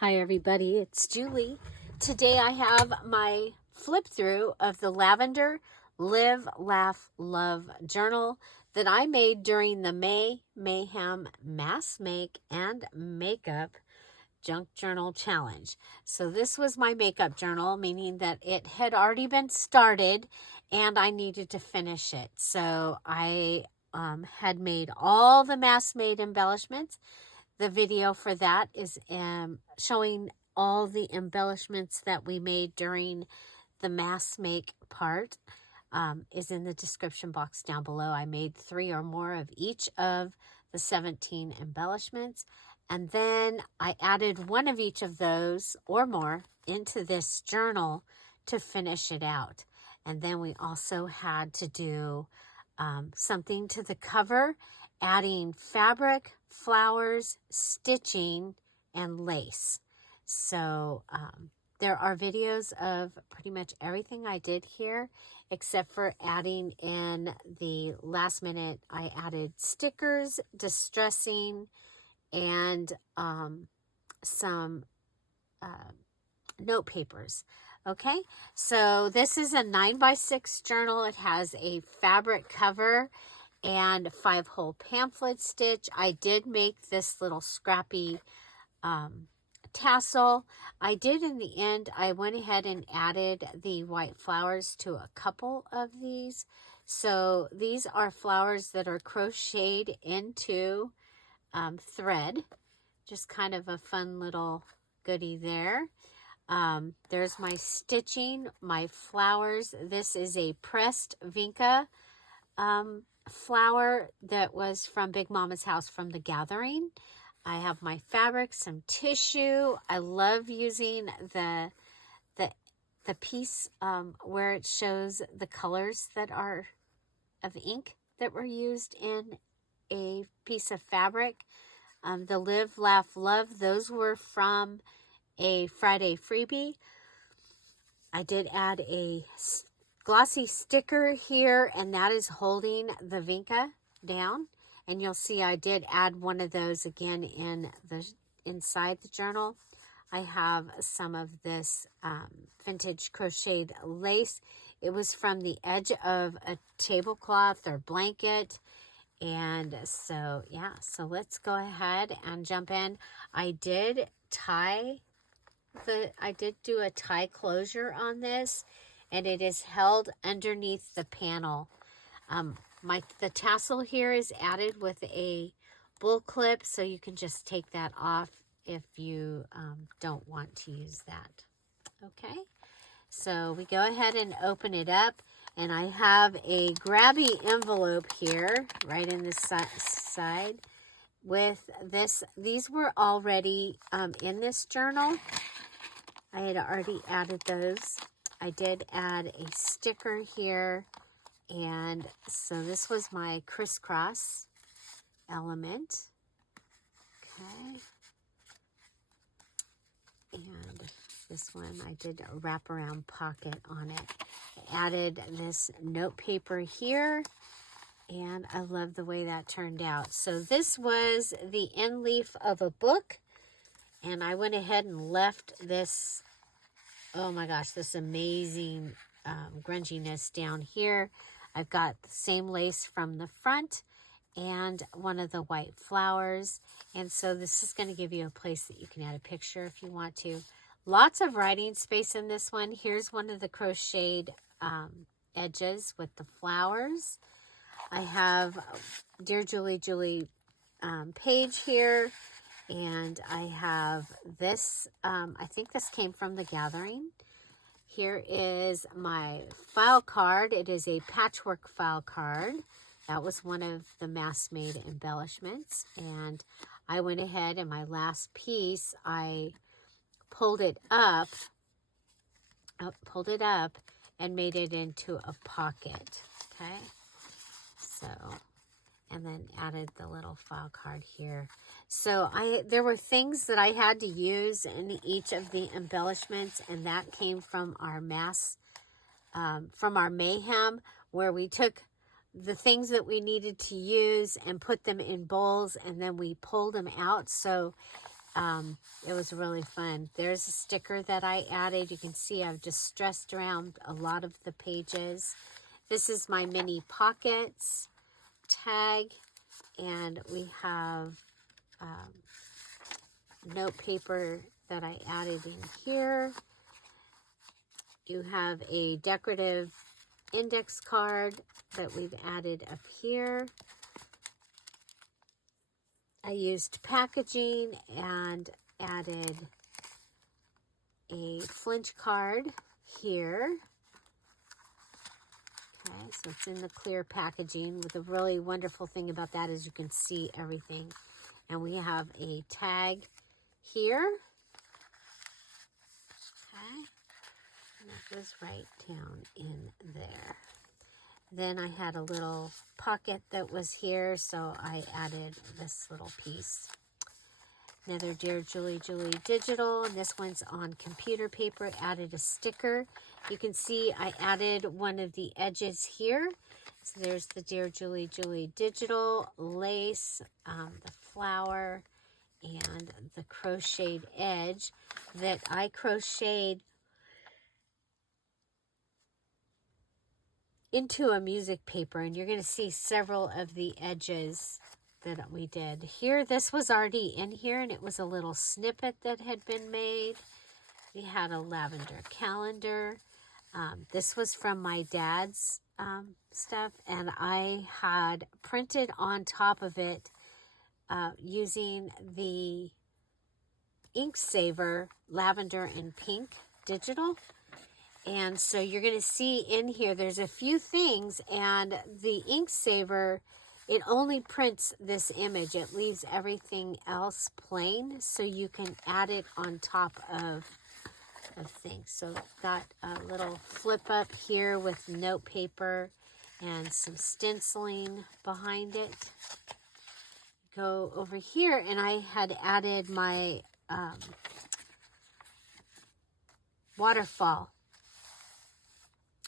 Hi everybody, it's Julie. Today I have my flip through of the Lavender Live, Laugh, Love journal that I made during the May Mayhem Mass Make and Makeup Junk Journal Challenge. So this was my makeup journal, meaning that it had already been started and I needed to finish it. So I had made all the mass made embellishments. The video for that is showing all the embellishments that we made during the mass make part is in the description box down below. I made 3 or more of each of the 17 embellishments, and then I added one of each of those or more into this journal to finish it out. And then we also had to do something to the cover, adding fabric, flowers, stitching, and lace. So there are videos of pretty much everything I did here, except for adding in the last minute. I added stickers, distressing, and some note papers. Okay, so this is a 9x6 journal. It has a fabric cover and 5-hole pamphlet stitch. I did make this little scrappy tassel. I did in the end, I went ahead and added the white flowers to a couple of these. So these are flowers that are crocheted into thread. Just kind of a fun little goodie there. There's my stitching, my flowers. This is a pressed vinca flower that was from Big Mama's house from the gathering. I have my fabric, some tissue. I love using the piece where it shows the colors that are of ink that were used in a piece of fabric. The Live, Laugh, Love, those were from a Friday freebie. I did add a glossy sticker here, and that is holding the vinca down. And you'll see I did add one of those again in the inside the journal. I have some of this vintage crocheted lace. It was from the edge of a tablecloth or blanket. And so, yeah, so let's go ahead and jump in. I did do a tie closure on this, and it is held underneath the panel. The tassel here is added with a bull clip, so you can just take that off if you don't want to use that. Okay, so we go ahead and open it up, and I have a grabby envelope here right in the side with this. These were already in this journal. I had already added those. I did add a sticker here, and so this was my crisscross element. Okay. And this one, I did a wraparound pocket on it. I added this note paper here, and I love the way that turned out. So this was the end leaf of a book, and I went ahead and left this, oh my gosh, this amazing grunginess down here. I've got the same lace from the front and one of the white flowers. And so this is going to give you a place that you can add a picture if you want to. Lots of writing space in this one. Here's one of the crocheted edges with the flowers. I have DearJulieJulie page here. And I have this, I think this came from the gathering. Here is my file card. It is a patchwork file card. That was one of the mass made embellishments. And I went ahead and my last piece, I pulled it up and made it into a pocket. Okay. So, and then added the little file card here. So there were things that I had to use in each of the embellishments, and that came from our from our mayhem, where we took the things that we needed to use and put them in bowls, and then we pulled them out. So It was really fun. There's a sticker that I added. You can see I've just stressed around a lot of the pages. This is my mini pockets tag, and we have note paper that I added in here. You have a decorative index card that we've added up here. I used packaging and added a flinch card here. Okay, so it's in the clear packaging. With a really wonderful thing about that is you can see everything. And we have a tag here. Okay, and that goes right down in there. Then I had a little pocket that was here, so I added this little piece. Another Dear Julie Digital, and this one's on computer paper. Added a sticker. You can see I added one of the edges here. So there's the Dear Julie Digital lace, the flower, and the crocheted edge that I crocheted into a music paper, and you're going to see several of the edges that we did here. This was already in here, and it was a little snippet that had been made. We had a lavender calendar. This was from my dad's stuff, and I had printed on top of it using the ink saver lavender and pink digital. And so you're going to see in here, there's a few things, and the ink saver, it only prints this image. It leaves everything else plain, so you can add it on top of things. So got a little flip up here with note paper and some stenciling behind it. Go over here, and I had added my waterfall.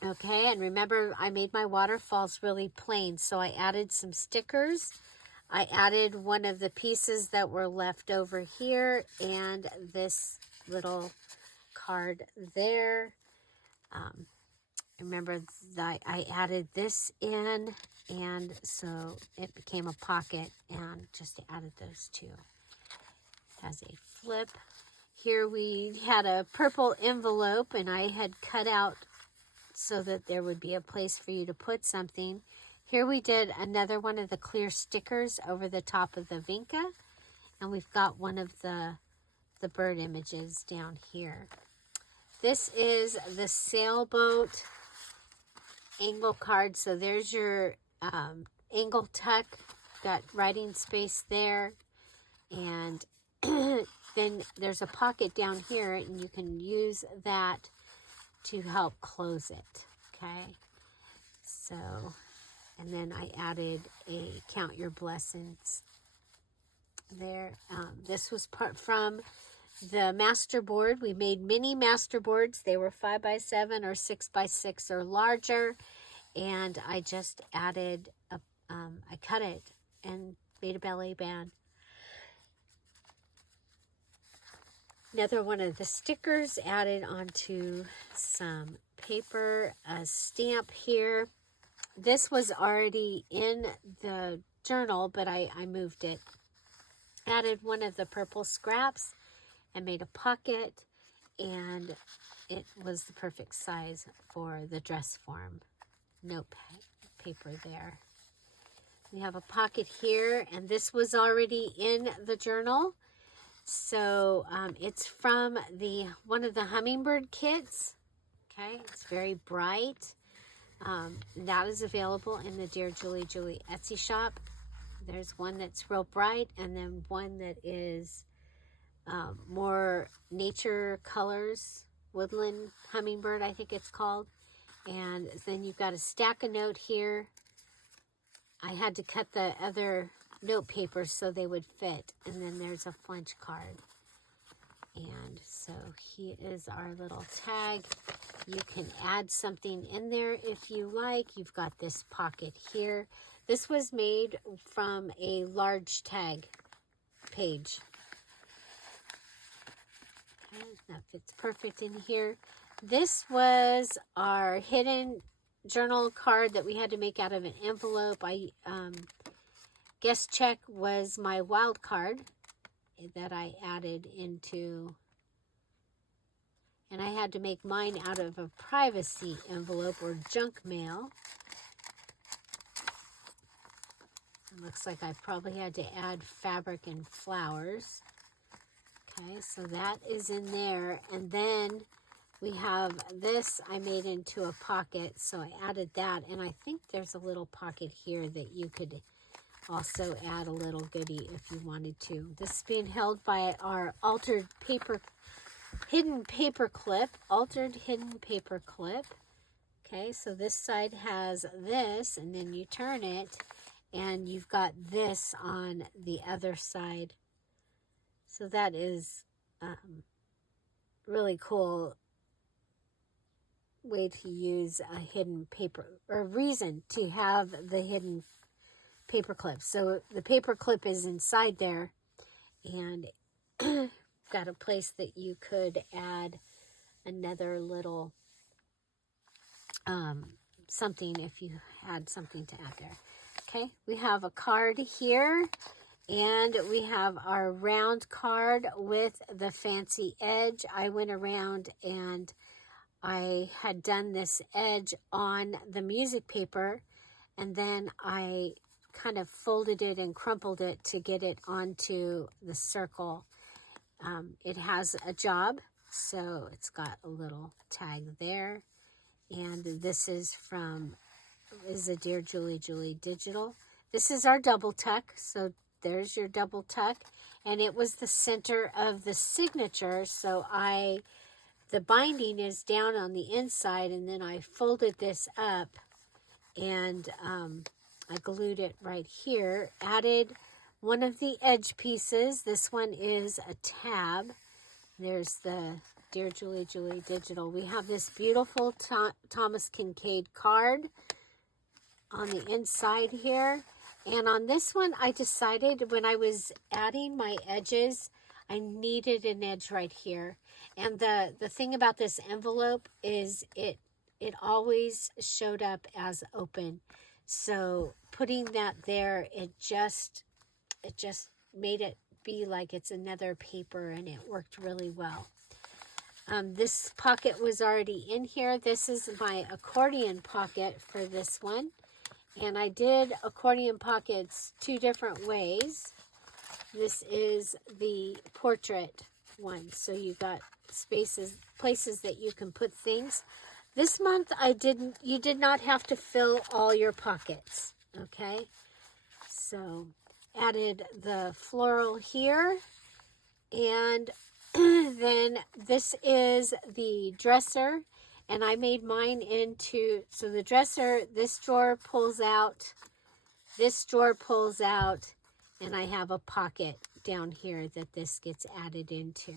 Okay, and remember, I made my waterfalls really plain, so I added some stickers. I added one of the pieces that were left over here, and this little card there. Remember that I added this in, and so it became a pocket, and just added those two. It has a flip. Here we had a purple envelope, and I had cut out so that there would be a place for you to put something. Here we did another one of the clear stickers over the top of the vinca, and we've got one of the bird images down here. This is the sailboat angle card, so there's your angle tuck, got writing space there, and then there's a pocket down here, and you can use that to help close it. Okay, so, and then I added a count your blessings there. This was part from the master board. We made mini master boards. They were 5x7 or 6x6 or larger, and I just added I cut it and made a ballet band. Another one of the stickers added onto some paper, a stamp here. This was already in the journal, but I moved it. Added one of the purple scraps and made a pocket, and it was the perfect size for the dress form. Note paper there. We have a pocket here, and this was already in the journal. So it's from one of the hummingbird kits. Okay, it's very bright. That is available in the Dear Julie Etsy shop. There's one that's real bright, and then one that is more nature colors, woodland hummingbird, I think it's called. And then you've got a stack of note here. I had to cut the other note paper so they would fit, and then there's a flinch card. And so here is our little tag. You can add something in there if you like. You've got this pocket here. This was made from a large tag page. Okay, that fits perfect in here. This was our hidden journal card that we had to make out of an envelope. Guest check was my wild card that I added into, and I had to make mine out of a privacy envelope or junk mail. It looks like I probably had to add fabric and flowers. Okay, so that is in there. And then we have this I made into a pocket, so I added that. And I think there's a little pocket here that you could also add a little goodie if you wanted to. This is being held by our altered hidden paper clip. Okay, so this side has this, and then you turn it, and you've got this on the other side. So that is really cool way to use a hidden paper, or reason to have the hidden paper clip. So the paper clip is inside there, and got a place that you could add another little something if you had something to add there. Okay, we have a card here, and we have our round card with the fancy edge. I went around and I had done this edge on the music paper, and then I kind of folded it and crumpled it to get it onto the circle. It has a job, so it's got a little tag there. And this is a DearJulieJulie Digital. This is our double tuck, so there's your double tuck. And it was the center of the signature, so the binding is down on the inside, and then I folded this up, and I glued it right here, added one of the edge pieces. This one is a tab. There's the DearJulieJulie Digital. We have this beautiful Thomas Kincaid card on the inside here. And on this one, I decided when I was adding my edges, I needed an edge right here. And the thing about this envelope is it always showed up as open. So putting that there, it just made it be like it's another paper, and it worked really well. This pocket was already in here. This is my accordion pocket for this one. And I did accordion pockets 2 different ways. This is the portrait one. So you got places that you can put things. This month you did not have to fill all your pockets. Okay. So added the floral here, and then this is the dresser, and I made mine into, so the dresser, this drawer pulls out, and I have a pocket down here that this gets added into.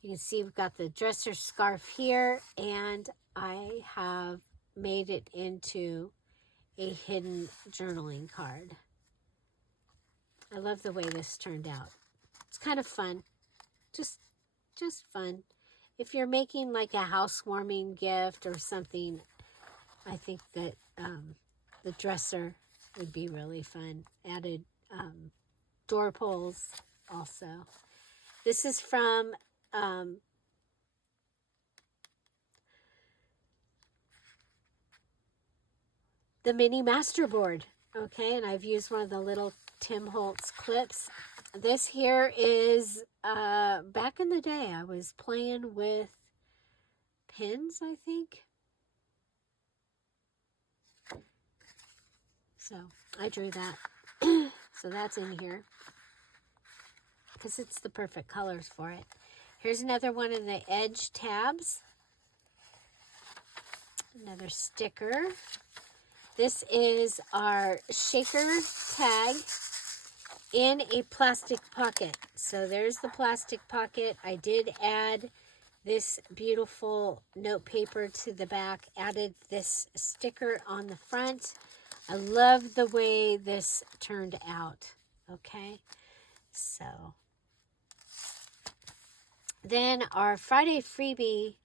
You can see we've got the dresser scarf here, and I have made it into a hidden journaling card. I love the way this turned out. It's kind of fun. Just fun. If you're making like a housewarming gift or something, I think that the dresser would be really fun. Added door pulls also. This is from the mini masterboard. Okay, and I've used one of the little Tim Holtz clips. This here is, back in the day, I was playing with pins, I think. So I drew that. So that's in here, because it's the perfect colors for it. Here's another one of the edge tabs. Another sticker. This is our shaker tag in a plastic pocket. So there's the plastic pocket. I did add this beautiful note paper to the back, added this sticker on the front. I love the way this turned out. Okay, so Then our Friday freebie,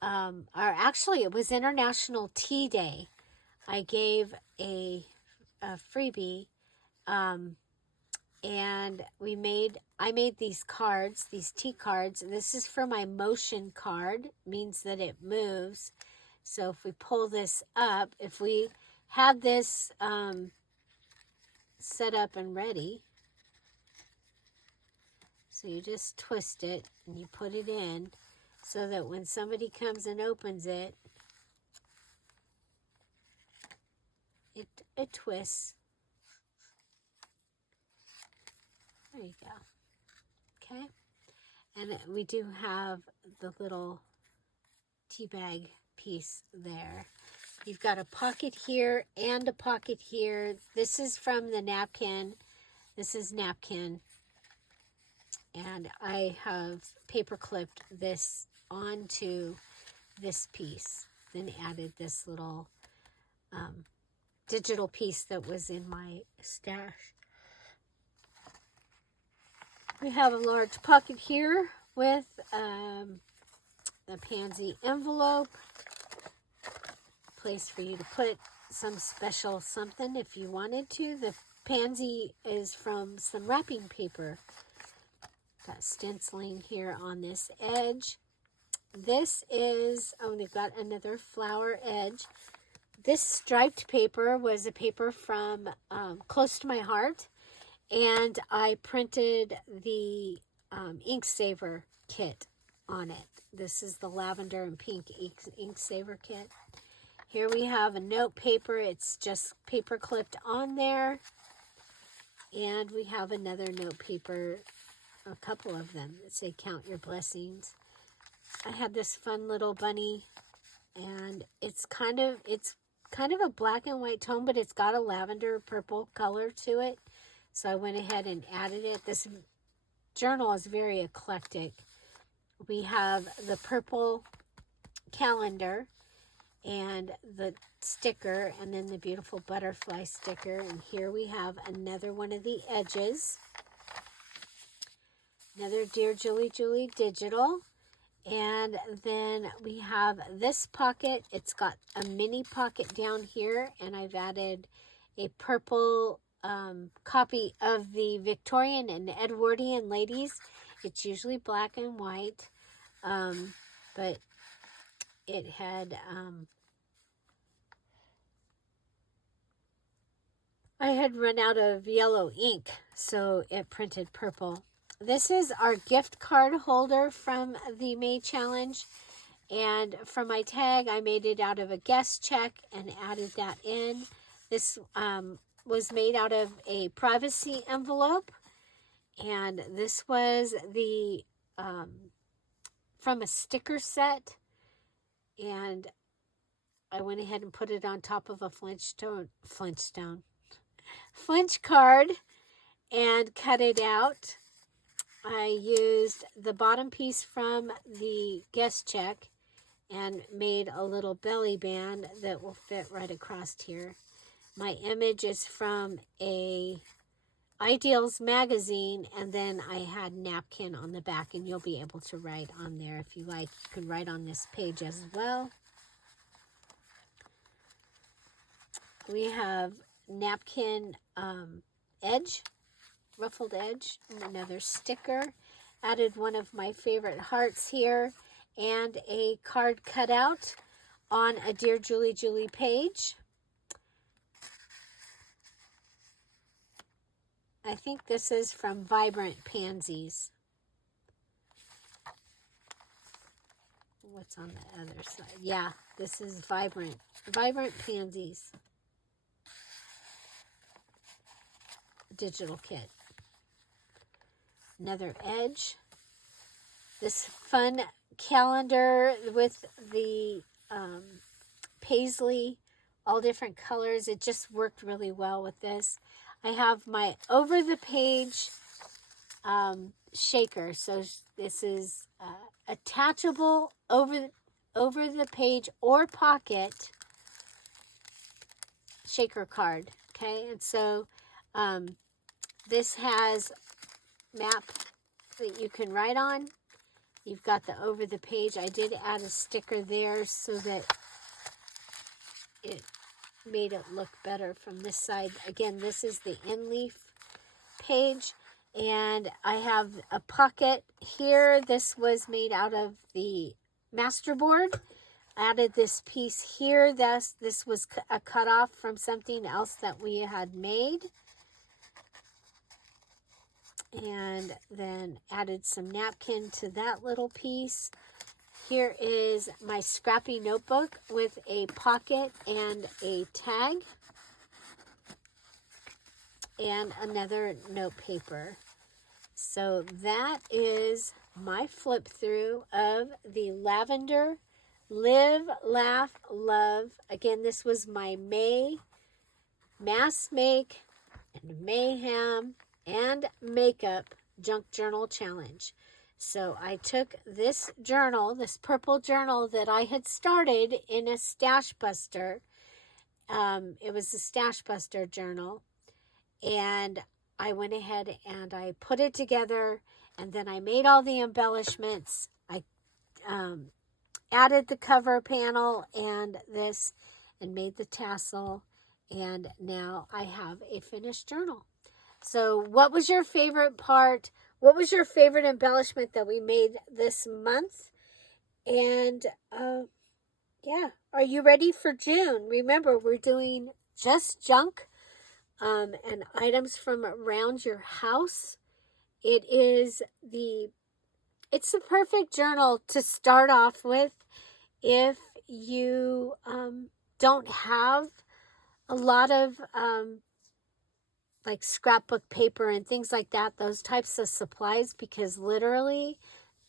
actually it was International Tea Day. I gave a freebie, and I made these cards, these tea cards. This is for my motion card, means that it moves. So if we pull this up, if we had this set up and ready, so you just twist it and you put it in so that when somebody comes and opens it, it twists. There you go. Okay. And we do have the little tea bag piece there. You've got a pocket here and a pocket here. This is from the napkin. This is napkin. And I have paper clipped this onto this piece. Then added this little digital piece that was in my stash. We have a large pocket here with the pansy envelope. Place for you to put some special something if you wanted to. The pansy is from some wrapping paper. Got stenciling here on this edge. This is, they've got another flower edge. This striped paper was a paper from Close to My Heart, and I printed the ink saver kit on it. This is the lavender and pink ink saver kit. Here we have a note paper. It's just paper clipped on there. And we have another note paper, a couple of them that say Count Your Blessings. I had this fun little bunny, and it's kind of a black and white tone, but it's got a lavender purple color to it. So I went ahead and added it. This journal is very eclectic. We have the purple calendar and the sticker, and then the beautiful butterfly sticker. And here we have another one of the edges. Another Dear Julie Julie digital. And then we have this pocket. It's got a mini pocket down here, and I've added a purple copy of the Victorian and Edwardian ladies. It's usually black and white, but it had I had run out of yellow ink, so it printed purple. This is our gift card holder from the May Challenge. And for my tag, I made it out of a guest check and added that in. This was made out of a privacy envelope. And this was the from a sticker set. And I went ahead and put it on top of a Flinch card and cut it out. I used the bottom piece from the guest check and made a little belly band that will fit right across here. My image is from a Ideals magazine, and then I had napkin on the back, and you'll be able to write on there if you like. You can write on this page as well. We have napkin edge, ruffled edge, and another sticker. Added one of my favorite hearts here, and a card cutout on a Dear Julie Julie page. I think this is from Vibrant Pansies. What's on the other side? Yeah, this is Vibrant Pansies digital kit. Another edge. This fun calendar with the paisley, all different colors. It just worked really well with this. I have my over the page shaker. So this is attachable over the page or pocket shaker card. Okay, and so this has map that you can write on, You've got the over the page. I did add a sticker there so that it made it look better from this side. Again, this is the in leaf page, and I have a pocket here. This was made out of the masterboard. Added this piece here. This was a cut off from something else that we had made. And then added some napkin to that little piece. Here is my scrappy notebook with a pocket and a tag. And another note paper. So that is my flip through of the Lavender Live, Laugh, Love. Again, this was my Mass Make and Mayhem and Makeup Junk Journal Challenge. So I took this journal, this purple journal that I had started in a Stash Buster. It was a Stash Buster journal. And I went ahead and I put it together, and then I made all the embellishments. I added the cover panel and this, and made the tassel, and now I have a finished journal. So what was your favorite part? What was your favorite embellishment that we made this month? And yeah, are you ready for June? Remember, we're doing just junk and items from around your house. It's the perfect journal to start off with if you don't have a lot of like scrapbook paper and things like that, those types of supplies, because literally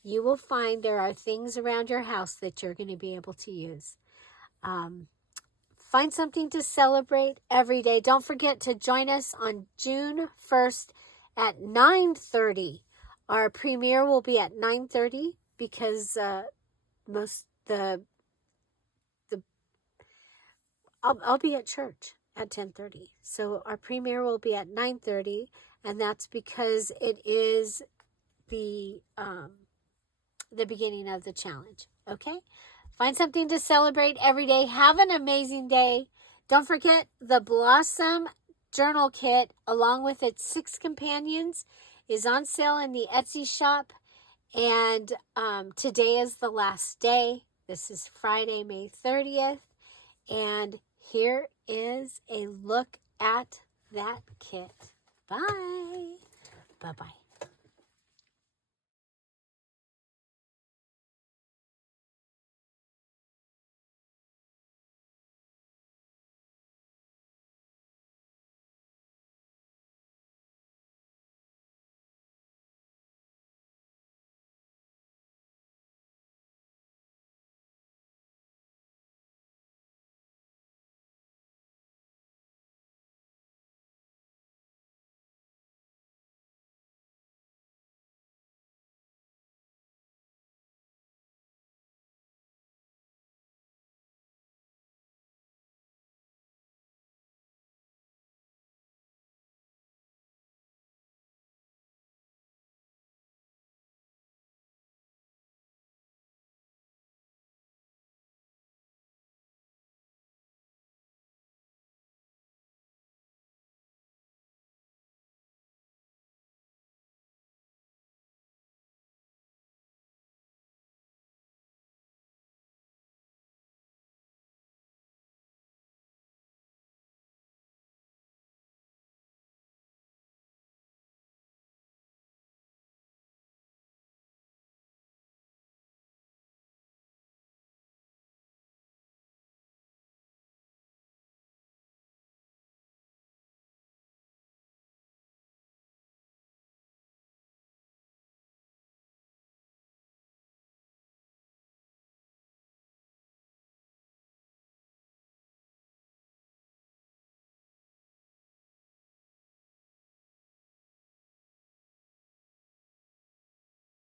you will find there are things around your house that you're going to be able to use. Find something to celebrate every day. Don't forget to join us on June 1st at 9:30. Our premiere will be at 9:30 because I'll be at church at 10:30. So our premiere will be at 9:30, and that's because it is the beginning of the challenge. Okay? Find something to celebrate every day. Have an amazing day. Don't forget the Blossom Journal Kit, along with its 6 companions, is on sale in the Etsy shop. And today is the last day. This is Friday, May 30th. And here is a look at that kit. Bye. Bye-bye.